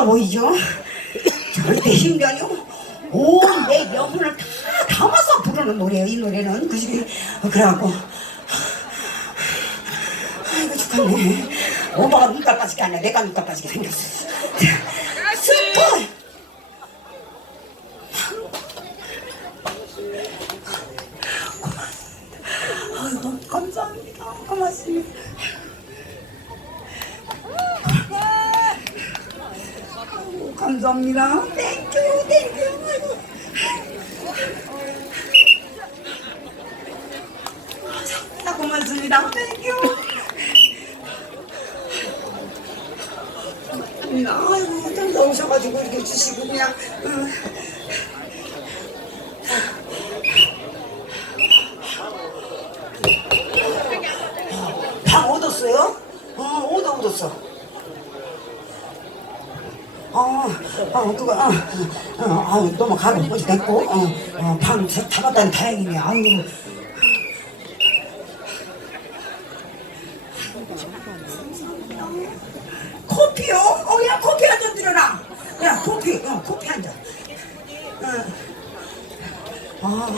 쉬워 보이죠? 절대 게 아니고 온 내 영혼을 다 담아서 부르는 노래예요 이 노래는. 그지 그래갖고 아이고 축하네 오빠가 눈깔 빠지게 하네. 내가 눈깔 빠지게 생겼어 스포 아이고 감사합니다 고맙습니다 아이고, 감사합니다. 땡큐 땡큐 아이고 아, 고맙습니다. 땡큐 아이고 좀 넣으셔가지고 이렇게 주시고 그냥 응. 방 얻었어요? 어, 얻어 얻었어. 어, 어, 그거, 어, 어, 어, 너무 가고 보지 됐고, 어, 어, 방 잡았다니 다행이네. 아유. 커피요? 어, 야, 커피 한잔 드려라. 야, 커피, 어, 커피 한 잔. 어. 아,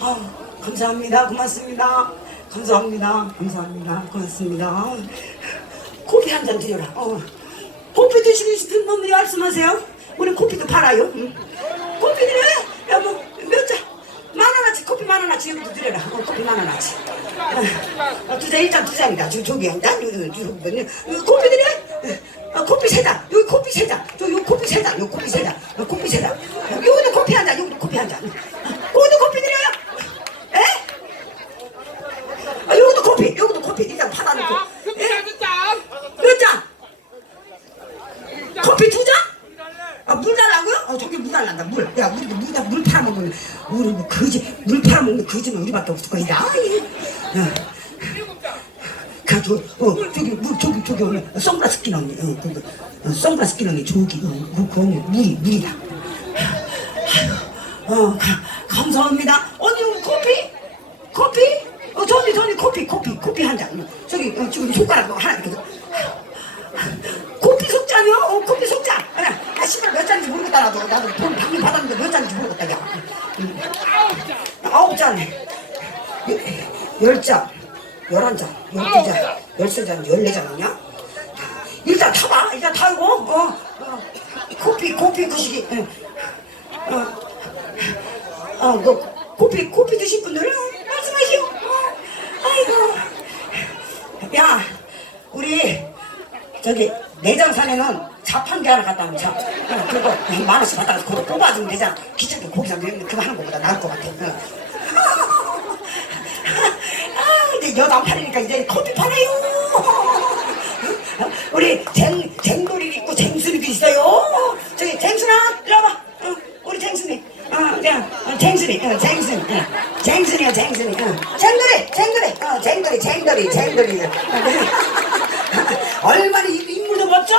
아, 감사합니다. 고맙습니다. 감사합니다. 감사합니다. 고맙습니다. 커피 한 잔 드려라. 어. 커피 싶은 분들이 말씀하세요. 우리 커피도 팔아요. 응. 커피 드려. 야, 뭐, 몇 잔? 만 원어치, 커피 만 원어치 여기도 드려라. 어, 커피 만 원어치. 어, 어, 두 잔, 일단 두 잔이다. 저, 저기, 난, 요, 요, 요, 요, 커피 드려? 어, 커피 세 잔. 여기 커피 세 잔. 저, 요 커피 세 잔. 요 커피 세 잔. 요 커피 세 잔. 여기도 커피 한 잔. 여기도 커피 한 잔. 거기도 커피 드려요? 에? 아, 여기도 커피. 여기도 커피. 일단 받아놓고. 예? 몇 잔? 커피 두 잔? 아, 물 달라고요? 어, 저기 물 달란다, 물. 야, 우리도 물, 물 팔아먹는, 우리 뭐 거지, 물 팔아먹는 거지는 우리밖에 없을 거야. 야, 가, 저, 어, 저기, 물, 저기, 저기, 오늘, 선글라스 끼는 언니, 어, 그, 어, 끼는 언니, 저기, 어, 그, 그 언니, 물이, 물이다. 어, 가, 감사합니다. 언니, 커피? 커피? 어, 저 언니, 저 언니, 커피, 커피, 커피 한 잔. 어, 저기, 어, 지금 손가락 뭐 하나 이렇게. 커피 속잔이요? 어, 커피 속잔. 아, 아, 씨발 몇 잔인지 모르겠다, 나도. 돈 방금 받았는데 몇 잔인지 모르겠다, 야. 음. 아홉 잔. 여- 열 잔. 열한 잔. 열두 잔. 열세 잔. 열네 잔이냐? 일단 타봐. 일단 타고, 어, 어. 커피, 커피 그 시기. 응. 어, 어, 그, 커피, 커피 드실 분들은 말씀하시오. 어, 아이고. 야, 우리, 저기, 내장산에는 자판기 하나 갖다 놓자. 어, 그리고 만 원씩 갖다가 그거 뽑아주면 되잖아. 귀찮게 거기서 그거 하는 것보다 나을 것 같아. 어. 아, 여자 팔이니까 이제 커피 팔아요. 우리 쟁, 쟁돌이 있고 쟁순이도 있어요. 저기 쟁순아 일로 와봐. 어, 우리 쟁순이. 어, 그냥 어, 쟁순이. 어, 쟁순. 어, 쟁순이야 쟁순이. 어. 쟁돌이 쟁돌이. 어, 쟁돌이 쟁돌이 쟁돌이. 어, 어, 얼마나 인물도 멋져.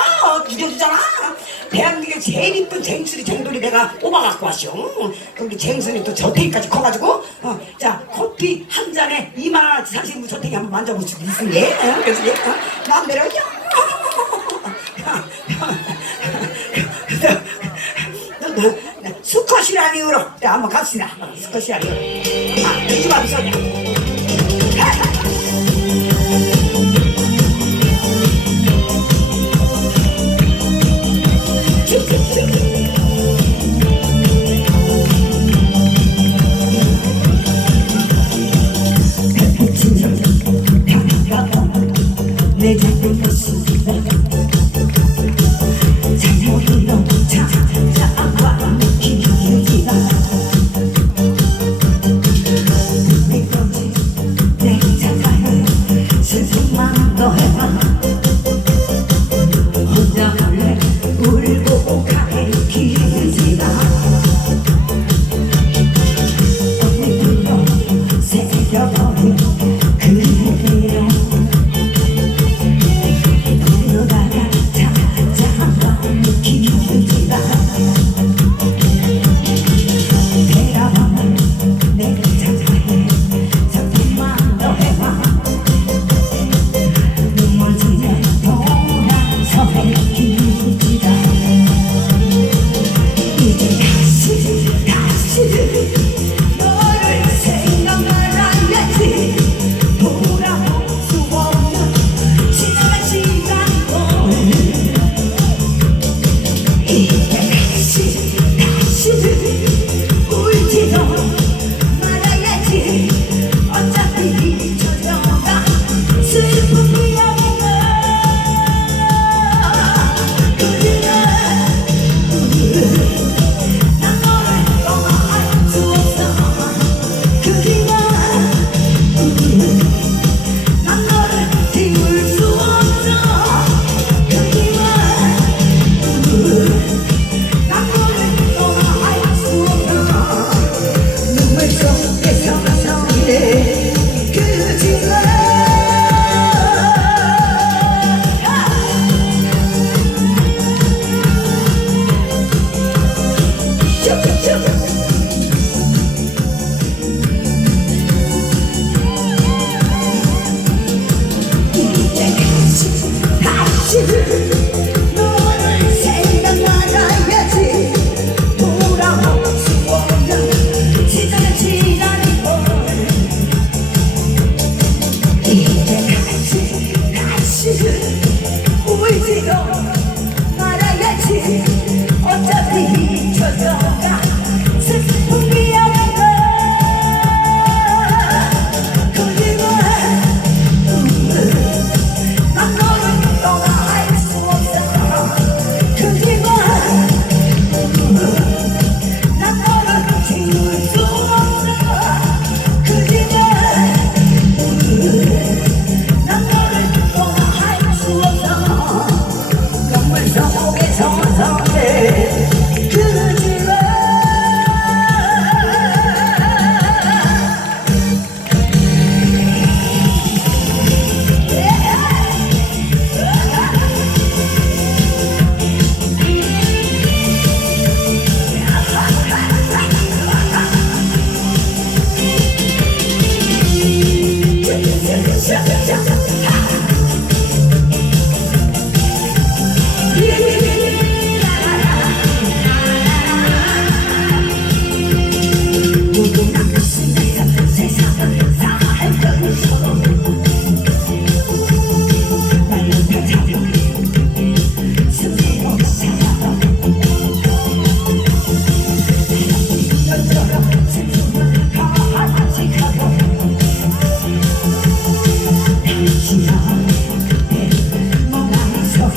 죽여주잖아. 대한민국의 제일 이쁜 쟁순이 쟁돌이 내가 뽑아갖고 왔쇼. 그리고 쟁순이 또 저태기까지 커가지고 어, 자 커피 한 잔에 이만한 사시는 저태기 한번 만져보시고 있으니. 시选择，啊는 데, 전막 연. 다시 다시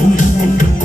Oh.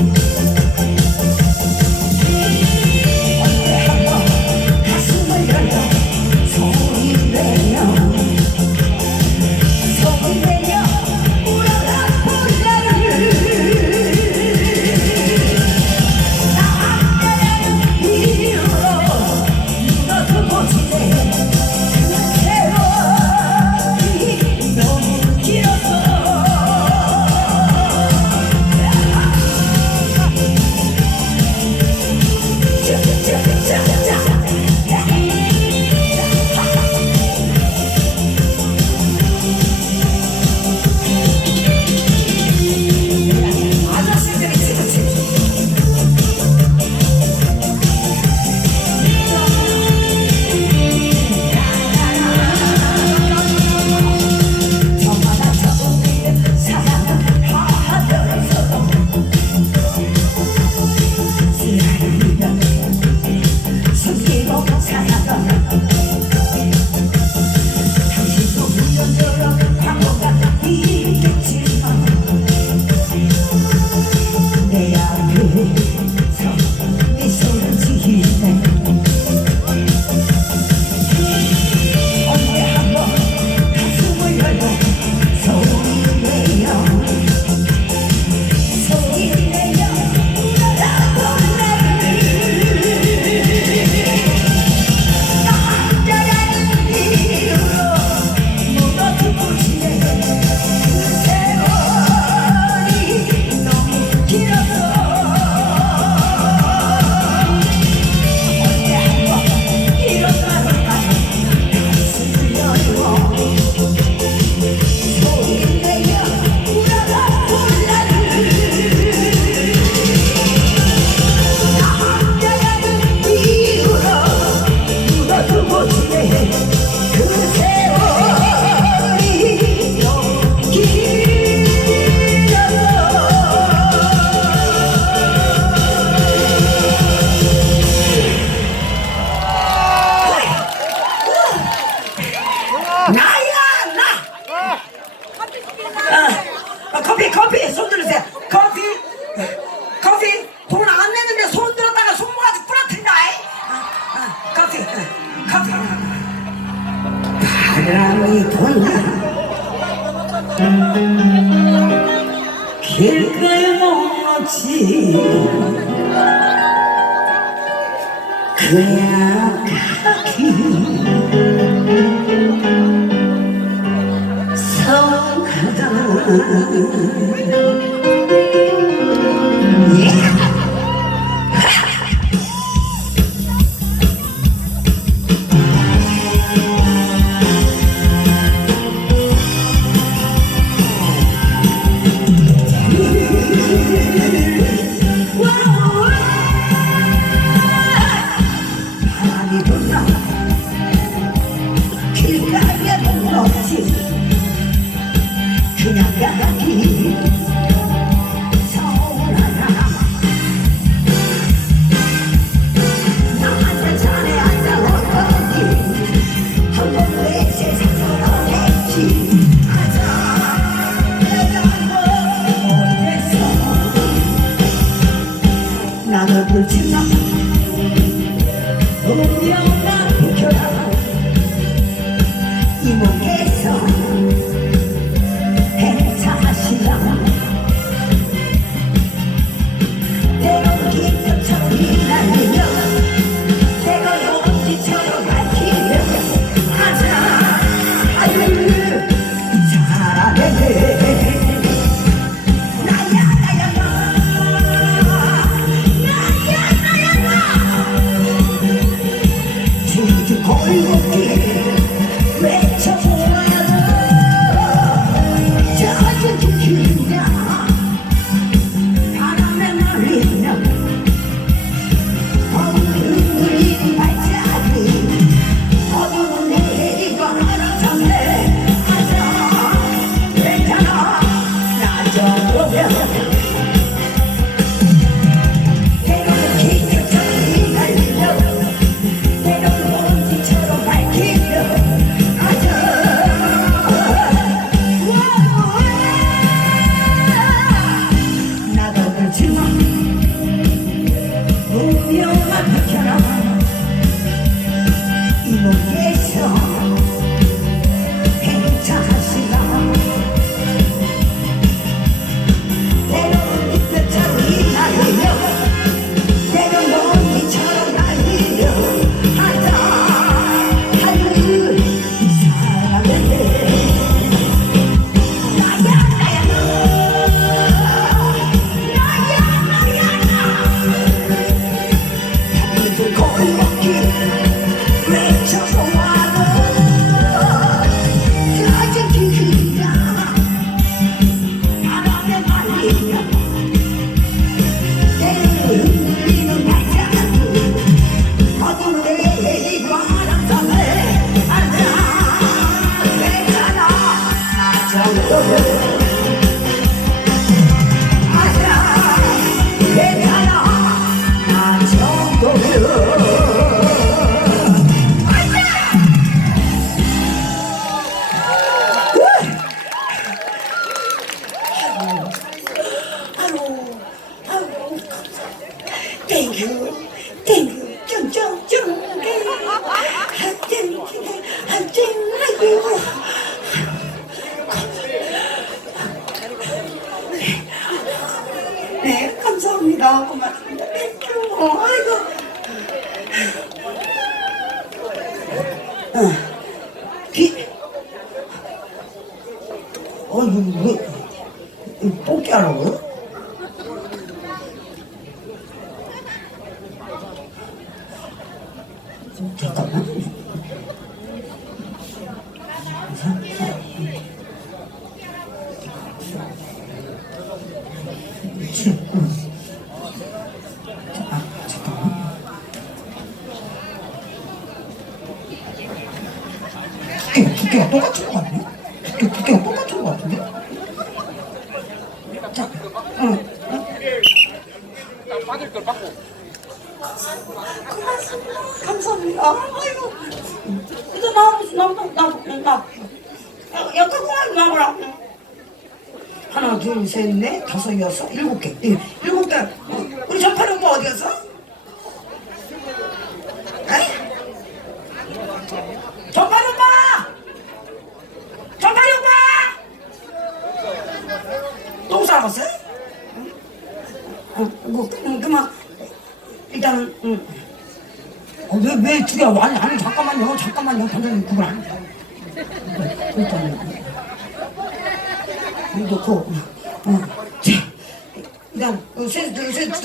길가에 머물렀지? 그냥 가기. 서운하다. 예. 그렇지. 그냥 가기. 結果何 다섯, 여섯, 일곱 개. 예. 일곱 개. 어, 우리 전판 오빠 어디 갔어? 에? 전판 오빠! 전판 오빠! 똥 싸웠어? 어, 뭐, 음, 그만. 일단은, 응. 어, 왜, 왜 죽여? 아니, 아니, 잠깐만요, 잠깐만요. 당장 그걸 안 돼.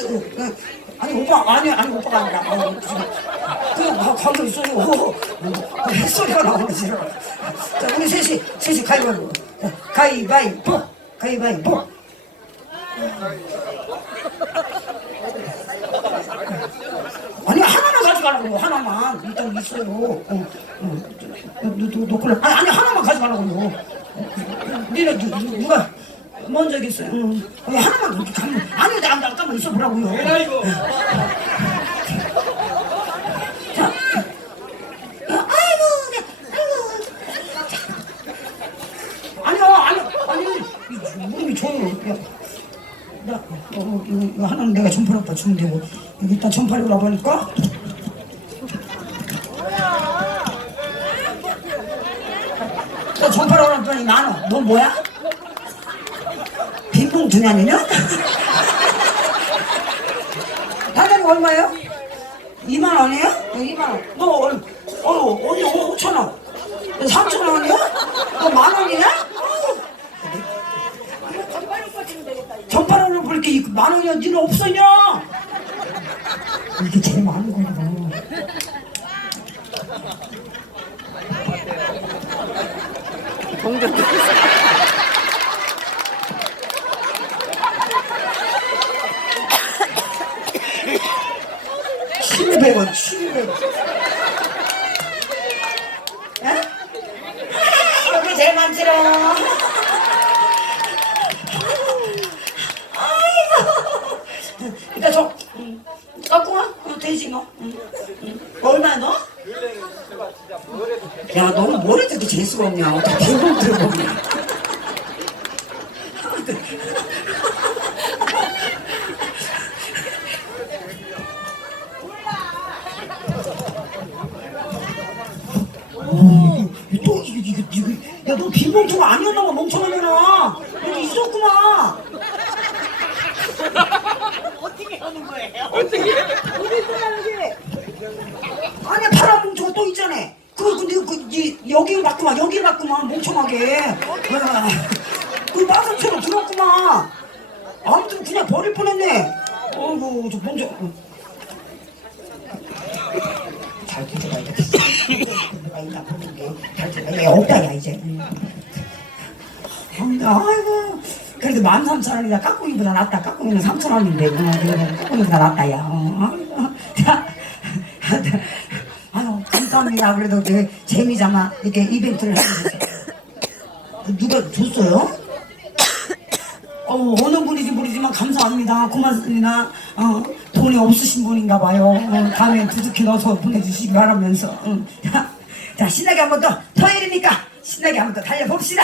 어, 어, 아니, 오빠, 아니, 아니, 오빠가 아니라, 어, 그, 가, 가고 있어요. 어, 어, 햇소리가 나오는 지금. 자, 우리 셋이, 셋이 가위바위보. 자, 가위바위보. 가위바위보. 아니 하나만 가져가라고 하나만 일단 있어요. 어, 어, 아니, 아니 하나만 가져가라고요. 니네 누가 먼저 있어요. 응. 아니, 하나만 그렇게 가면 아니 나 잠깐만 있어 보라고요. 아이고 자, 야, 아이고, 네, 아이고. 아니요, 아니요, 아니, 이 무릎이 좋아요. 야, 나, 어, 어, 이거, 이거 하나는 내가 전파를 갖다 주면 되고, 여기 일단 전파를 오라고 하니까. 너 전파를 오라고 했더니 만원. 너 뭐야? 빈봉 두냐니냐? 단장이 얼마예요? 2만 원이에요? 어, 2만 원. 너 얼, 어, 언니 5천 원. 3천 원이야? 너 만 원이야? 전파로는 볼게 만 원이야. 니는 없었냐? 이게 제일 많은 거거든. 동전 700원, 700원. 에? 여기 제일 많지롱. 아이고. 일단 저, 응. 갖고 와. 어, 되지 뭐. 응. 응. 얼마 너? 야, 너는 뭘 해도 재수가 없냐. 어떻게 대본 들어보냐. 또 이거 이거 이거 야너 빈봉투가 아니었나 봐 멍청한 년아 여기 있었구나 어떻게 하는 거예요? 어떻게? 아니 파란 뭉쳐가 또 있잖아 그 근데 그 이, 여기 맞구만 여기 맞구만 멍청하게 아, 그 마상처럼 들었구만 아무튼 그냥 버릴 뻔했네 어이구 저 먼저 잘 들어가야 돼. 내가 이나 보는 게잘 들어가. 얘 없다 야 이제. 음. 아이고 그래도 만 삼천 원이다 깍꿍이보다 낫다 깍꿍이는 삼천 원인데 깍꿍이보다 낫다 야. 어, 감사합니다. 그래도 되게 재미삼아 이렇게 이벤트를 해주셨어요. 누가 줬어요? 어, 어느 분인지 모르지만 감사합니다. 고맙습니다. 어, 돈이 없으신 분인가 봐요. 어, 다음에 두둑히 넣어서 보내주시기 바라면서. 응. 자, 자, 신나게 한 번 더, 토요일이니까 신나게 한 번 더 달려봅시다.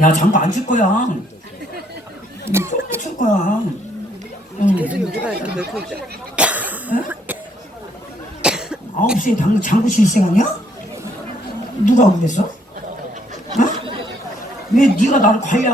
야, 장구 안 줄 거야. 응, 조금 줄 거야. 응. 누가 이렇게 넣고 있다. 9시에 장, 장구 칠 시간이야? 누가 그랬어? 어? 왜 네가 나를 관리하고